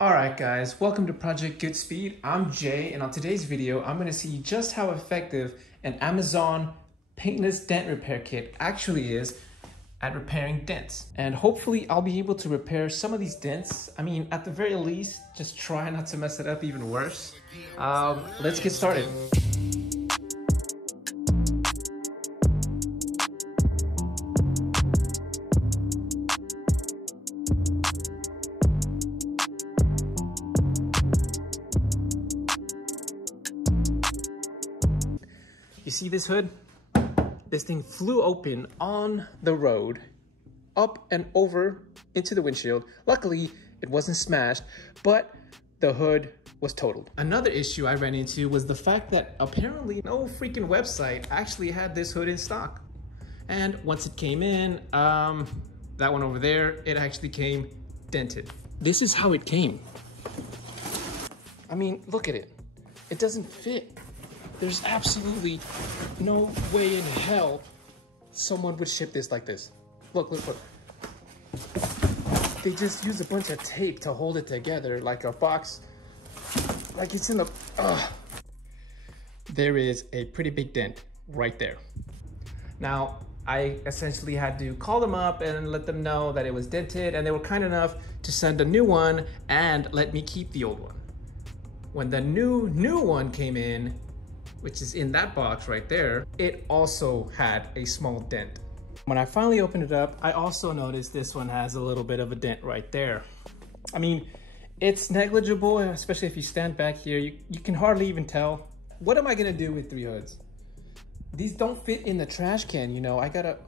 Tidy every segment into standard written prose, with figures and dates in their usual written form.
Alright guys, welcome to Project GoodSpeed. I'm Jay, and on today's video, I'm going to see just how effective an Amazon Paintless Dent Repair Kit actually is at repairing dents. And hopefully I'll be able to repair some of these dents. I mean, at the very least, just try not to mess it up even worse. Let's get started. You see this hood? This thing flew open on the road, up and over into the windshield. Luckily, it wasn't smashed, but the hood was totaled. Another issue I ran into was the fact that apparently no freaking website actually had this hood in stock. And once it came in, that one over there, it actually came dented. This is how it came. I mean, look at it. It doesn't fit. There's absolutely no way in hell someone would ship this like this. Look. They just use a bunch of tape to hold it together like a box. Like it's in the... There is a pretty big dent right there. Now, I essentially had to call them up and let them know that it was dented, and they were kind enough to send a new one and let me keep the old one. When the new one came in, which is in that box right there, it also had a small dent. When I finally opened it up, I also noticed this one has a little bit of a dent right there. I mean, it's negligible, especially if you stand back here, you can hardly even tell. What am I gonna do with 3 hoods? These don't fit in the trash can, you know, I gotta,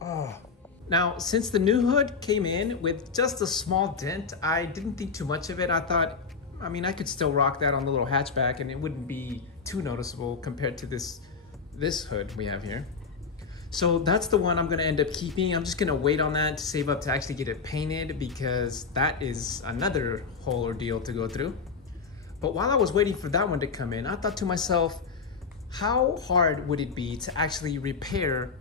Now, since the new hood came in with just a small dent, I didn't think too much of it. I thought, I mean, I could still rock that on the little hatchback and it wouldn't be too noticeable compared to this hood we have here. So that's the one I'm gonna end up keeping. I'm just gonna wait on that to save up to actually get it painted, because that is another whole ordeal to go through. But while I was waiting for that one to come in, I thought to myself, how hard would it be to actually repair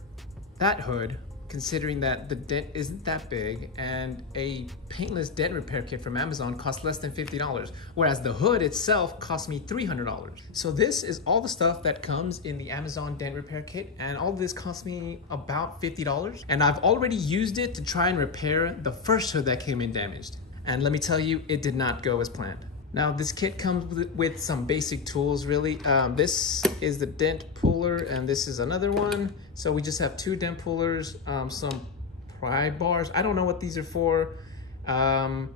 that hood, considering that the dent isn't that big and a paintless dent repair kit from Amazon costs less than $50, whereas the hood itself cost me $300. So this is all the stuff that comes in the Amazon dent repair kit, and all of this cost me about $50. And I've already used it to try and repair the first hood that came in damaged. And let me tell you, it did not go as planned. Now, this kit comes with some basic tools, really. This is the dent puller, and this is another one. So we just have 2 dent pullers, some pry bars. I don't know what these are for, and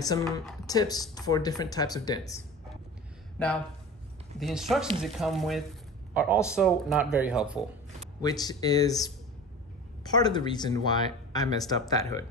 some tips for different types of dents. Now, the instructions that come with are also not very helpful, which is part of the reason why I messed up that hood.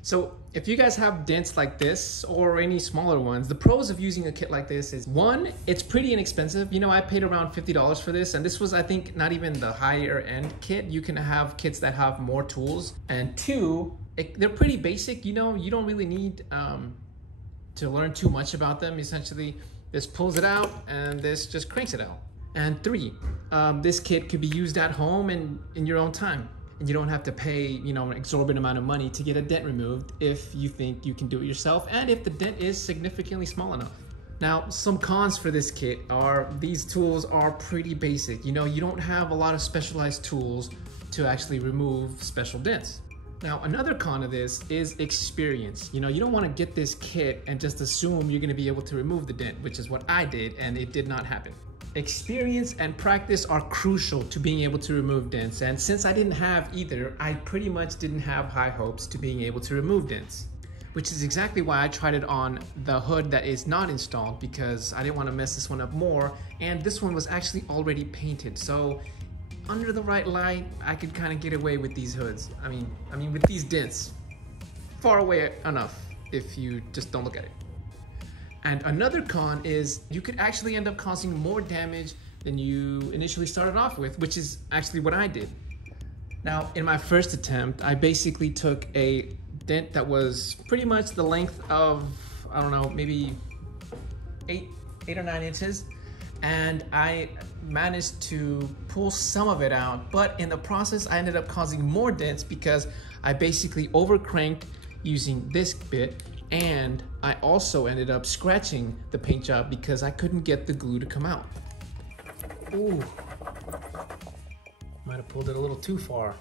So if you guys have dents like this or any smaller ones, the pros of using a kit like this is, 1, it's pretty inexpensive. You know, I paid around $50 for this, and this was, I think, not even the higher end kit. You can have kits that have more tools. And 2, they're pretty basic. You know, you don't really need to learn too much about them. Essentially, this pulls it out and this just cranks it out. And 3, this kit could be used at home and in your own time. And you don't have to pay, you know, an exorbitant amount of money to get a dent removed if you think you can do it yourself, and if the dent is significantly small enough. Now, some cons for this kit are these tools are pretty basic. You know, you don't have a lot of specialized tools to actually remove special dents. Now, another con of this is experience. You know, you don't want to get this kit and just assume you're going to be able to remove the dent, which is what I did, and it did not happen. Experience and practice are crucial to being able to remove dents, and since I didn't have either, I pretty much didn't have high hopes to being able to remove dents, which is exactly why I tried it on the hood that is not installed, because I didn't want to mess this one up more, and this one was actually already painted, so under the right light, I could kind of get away with these hoods. I mean with these dents, far away enough if you just don't look at it. And another con is you could actually end up causing more damage than you initially started off with, which is actually what I did. Now, in my first attempt, I basically took a dent that was pretty much the length of, I don't know, maybe 8 or 9 inches. And I managed to pull some of it out, but in the process, I ended up causing more dents because I basically overcranked using this bit And I also ended up scratching the paint job because I couldn't get the glue to come out. Ooh, might have pulled it a little too far.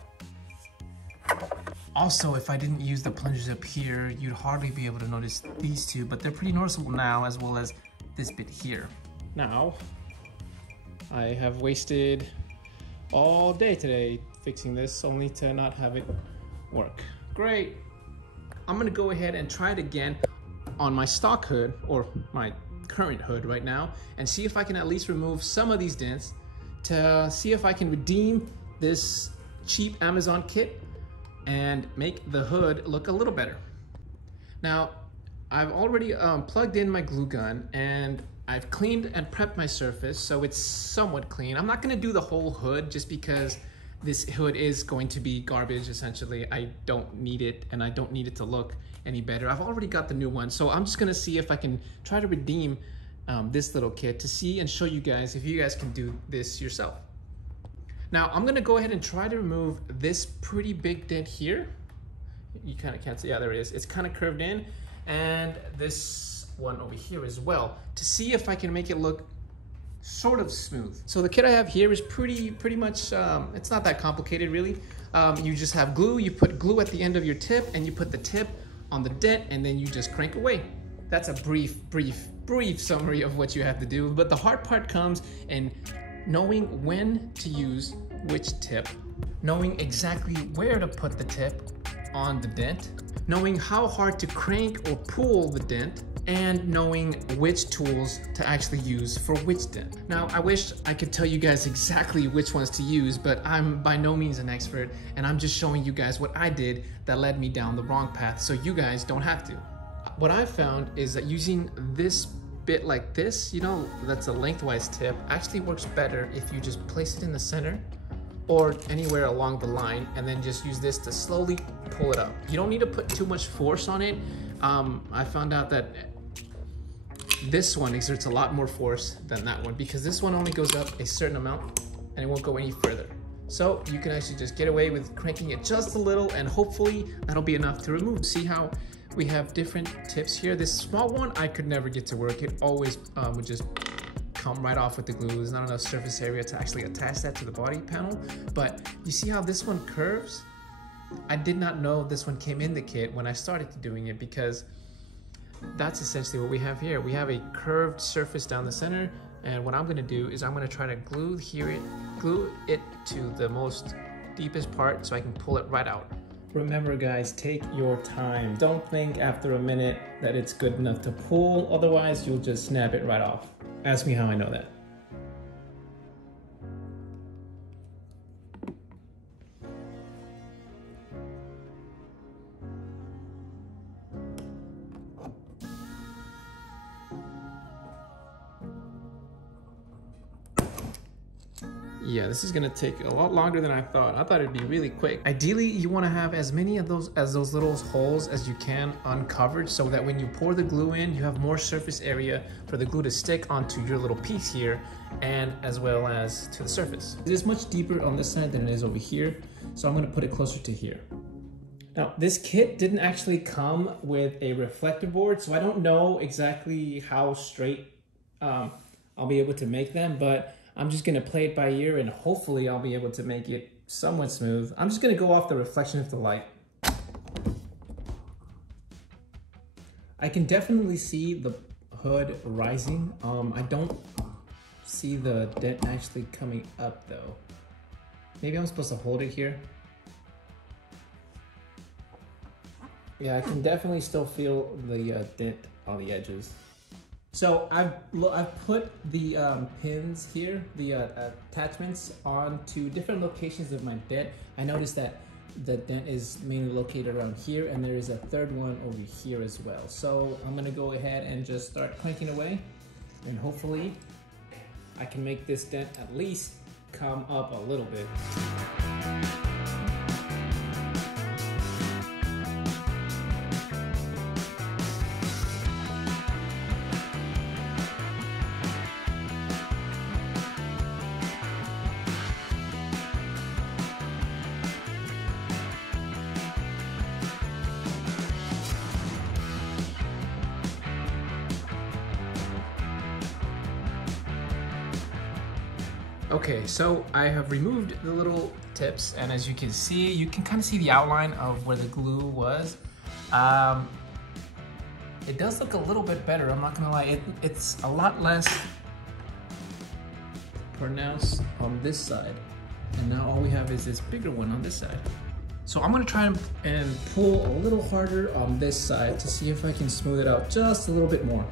Also, if I didn't use the plungers up here, you'd hardly be able to notice these two, but they're pretty noticeable now, as well as this bit here. Now, I have wasted all day today fixing this, only to not have it work. Great. I'm gonna go ahead and try it again on my stock hood, or my current hood right now, and see if I can at least remove some of these dents to see if I can redeem this cheap Amazon kit and make the hood look a little better. Now, I've already plugged in my glue gun, and I've cleaned and prepped my surface, so it's somewhat clean. I'm not gonna do the whole hood just because this hood is going to be garbage, essentially. I don't need it, and I don't need it to look any better. I've already got the new one, so I'm just gonna see if I can try to redeem this little kit to see and show you guys if you guys can do this yourself. Now, I'm gonna go ahead and try to remove this pretty big dent here. You kind of can't see, yeah, there it is. It's kind of curved in, and this one over here as well, to see if I can make it look sort of smooth. So the kit I have here is pretty much, it's not that complicated really. You just have glue, you put glue at the end of your tip, and you put the tip on the dent, and then you just crank away. That's a brief summary of what you have to do, but the hard part comes in knowing when to use which tip, knowing exactly where to put the tip on the dent, knowing how hard to crank or pull the dent, and knowing which tools to actually use for which dent. Now, I wish I could tell you guys exactly which ones to use, but I'm by no means an expert, and I'm just showing you guys what I did that led me down the wrong path, so you guys don't have to. What I found is that using this bit like this, you know, that's a lengthwise tip, actually works better if you just place it in the center or anywhere along the line, and then just use this to slowly pull it up. You don't need to put too much force on it. I found out that this one exerts a lot more force than that one, because this one only goes up a certain amount and it won't go any further. So you can actually just get away with cranking it just a little, and hopefully that'll be enough to remove. See how we have different tips here. This small one I could never get to work. It always would just come right off with the glue. There's not enough surface area to actually attach that to the body panel. But you see how this one curves? I did not know this one came in the kit when I started doing it, because that's essentially what we have here. We have a curved surface down the center, and what I'm gonna do is I'm gonna try to glue it to the most deepest part so I can pull it right out. Remember guys, take your time. Don't think after a minute that it's good enough to pull, otherwise you'll just snap it right off. Ask me how I know that. Yeah, this is gonna take a lot longer than I thought. I thought it'd be really quick. Ideally, you wanna have as many of those little holes as you can uncovered, so that when you pour the glue in, you have more surface area for the glue to stick onto your little piece here, and as well as to the surface. It is much deeper on this side than it is over here, so I'm gonna put it closer to here. Now, this kit didn't actually come with a reflector board, so I don't know exactly how straight I'll be able to make them, but I'm just gonna play it by ear, and hopefully I'll be able to make it somewhat smooth. I'm just gonna go off the reflection of the light. I can definitely see the hood rising. I don't see the dent actually coming up though. Maybe I'm supposed to hold it here. Yeah, I can definitely still feel the dent on the edges. So I've put the pins here, the attachments, onto different locations of my dent. I noticed that the dent is mainly located around here, and there is a third one over here as well. So I'm gonna go ahead and just start cranking away, and hopefully I can make this dent at least come up a little bit. Okay, so I have removed the little tips, and as you can see, you can kind of see the outline of where the glue was. It does look a little bit better, I'm not gonna lie. It's a lot less pronounced on this side. And now all we have is this bigger one on this side. So I'm gonna try and pull a little harder on this side to see if I can smooth it out just a little bit more.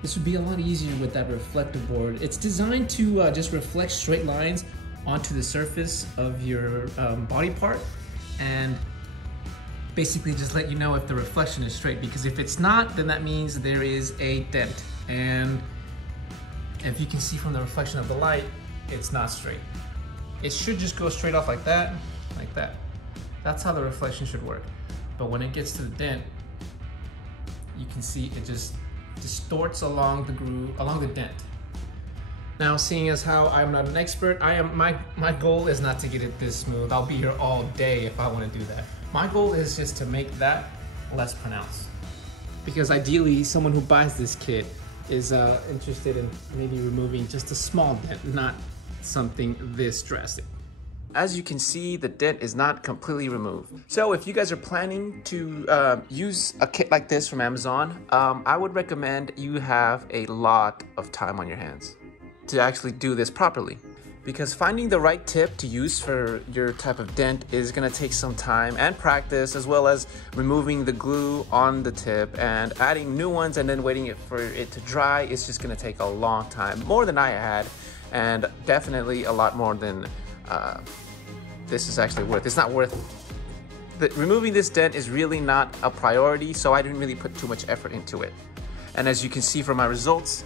This would be a lot easier with that reflective board. It's designed to just reflect straight lines onto the surface of your body part and basically just let you know if the reflection is straight, because if it's not, then that means there is a dent. And if you can see from the reflection of the light, it's not straight. It should just go straight off like that, like that. That's how the reflection should work. But when it gets to the dent, you can see it just distorts along the groove, along the dent. Now, seeing as how I'm not an expert, my goal is not to get it this smooth. I'll be here all day if I want to do that. My goal is just to make that less pronounced. Because ideally, someone who buys this kit is interested in maybe removing just a small dent, not something this drastic. As you can see, the dent is not completely removed. So if you guys are planning to use a kit like this from Amazon, I would recommend you have a lot of time on your hands to actually do this properly. Because finding the right tip to use for your type of dent is gonna take some time and practice, as well as removing the glue on the tip and adding new ones and then waiting for it to dry. It's just gonna take a long time, more than I had, and definitely a lot more than this is actually worth. It's not worth removing this dent is really not a priority, so I didn't really put too much effort into it. And as you can see from my results,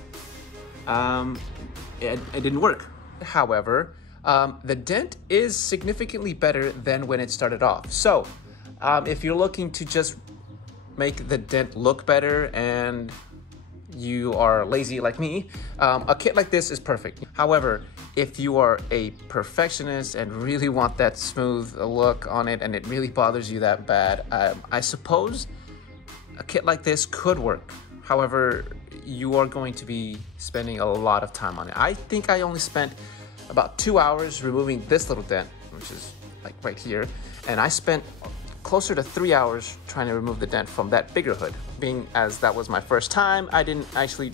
it didn't work. However, the dent is significantly better than when it started off. So if you're looking to just make the dent look better and you are lazy like me, a kit like this is perfect. However, if you are a perfectionist and really want that smooth look on it and it really bothers you that bad, I suppose a kit like this could work. However, you are going to be spending a lot of time on it. I think I only spent about 2 hours removing this little dent, which is like right here, and I spent closer to 3 hours trying to remove the dent from that bigger hood. Being as that was my first time, I didn't actually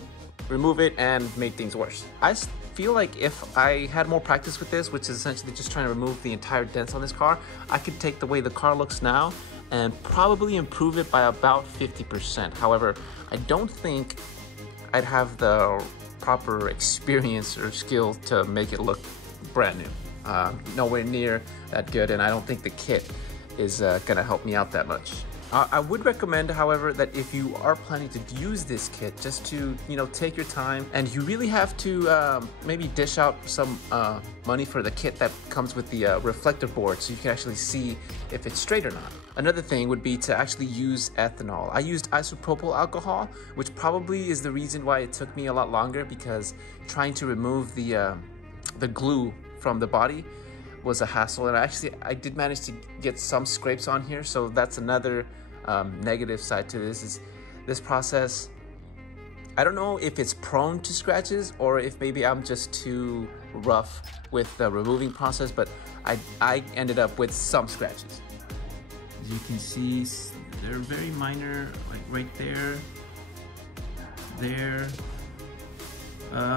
remove it and made things worse. I feel like if I had more practice with this, which is essentially just trying to remove the entire dents on this car, I could take the way the car looks now and probably improve it by about 50%. However, I don't think I'd have the proper experience or skill to make it look brand new. Nowhere near that good, and I don't think the kit is gonna help me out that much. I would recommend, however, that if you are planning to use this kit, just to, you know, take your time, and you really have to maybe dish out some money for the kit that comes with the reflective board so you can actually see if it's straight or not. Another thing would be to actually use ethanol. I used isopropyl alcohol, which probably is the reason why it took me a lot longer, because trying to remove the glue from the body was a hassle. And I did manage to get some scrapes on here, so that's another negative side to this. Is this process, I don't know if it's prone to scratches or if maybe I'm just too rough with the removing process, but I ended up with some scratches. As you can see, they're very minor, like right there,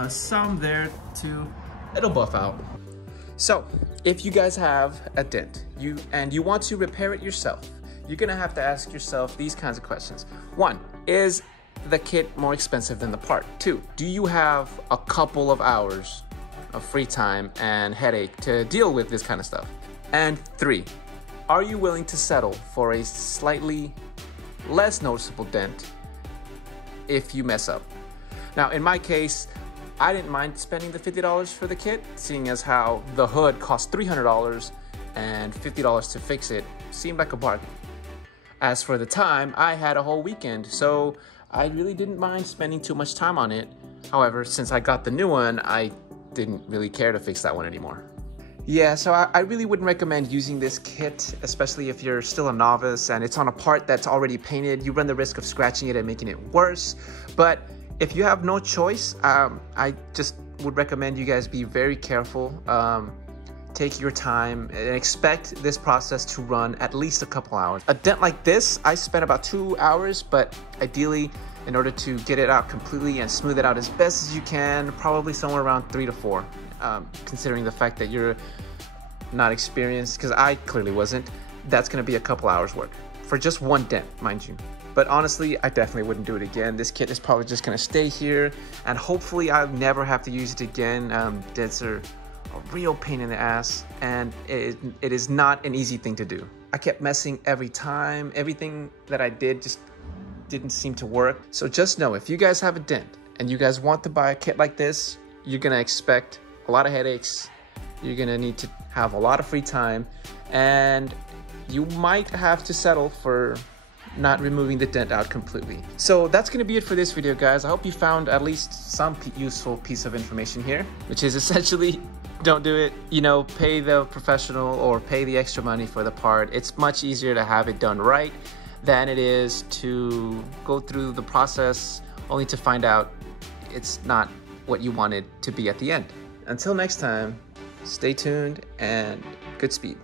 some there too. It'll buff out. So if you guys have a dent and you want to repair it yourself, you're gonna have to ask yourself these kinds of questions. 1, is the kit more expensive than the part? 2, do you have a couple of hours of free time and headache to deal with this kind of stuff? And 3, are you willing to settle for a slightly less noticeable dent if you mess up? Now, in my case, I didn't mind spending the $50 for the kit, seeing as how the hood cost $300 and $50 to fix it seemed like a bargain. As for the time, I had a whole weekend, so I really didn't mind spending too much time on it. However, since I got the new one, I didn't really care to fix that one anymore. Yeah, so I really wouldn't recommend using this kit, especially if you're still a novice and it's on a part that's already painted. You run the risk of scratching it and making it worse. But if you have no choice, I just would recommend you guys be very careful. Take your time and expect this process to run at least a couple hours. A dent like this, I spent about 2 hours, but ideally, in order to get it out completely and smooth it out as best as you can, probably somewhere around 3 to 4, considering the fact that you're not experienced, because I clearly wasn't. That's gonna be a couple hours work for just one dent, mind you. But honestly, I definitely wouldn't do it again. This kit is probably just gonna stay here, and hopefully I'll never have to use it again. Dents are a real pain in the ass, and it is not an easy thing to do. I kept messing every time. Everything that I did just didn't seem to work. So just know, if you guys have a dent and you guys want to buy a kit like this, you're gonna expect a lot of headaches. You're gonna need to have a lot of free time, and you might have to settle for not removing the dent out completely. So that's gonna be it for this video, guys. I hope you found at least some useful piece of information here, which is essentially, don't do it. You know, pay the professional or pay the extra money for the part. It's much easier to have it done right than it is to go through the process only to find out it's not what you wanted to be at the end. Until next time, stay tuned and Goodspeed.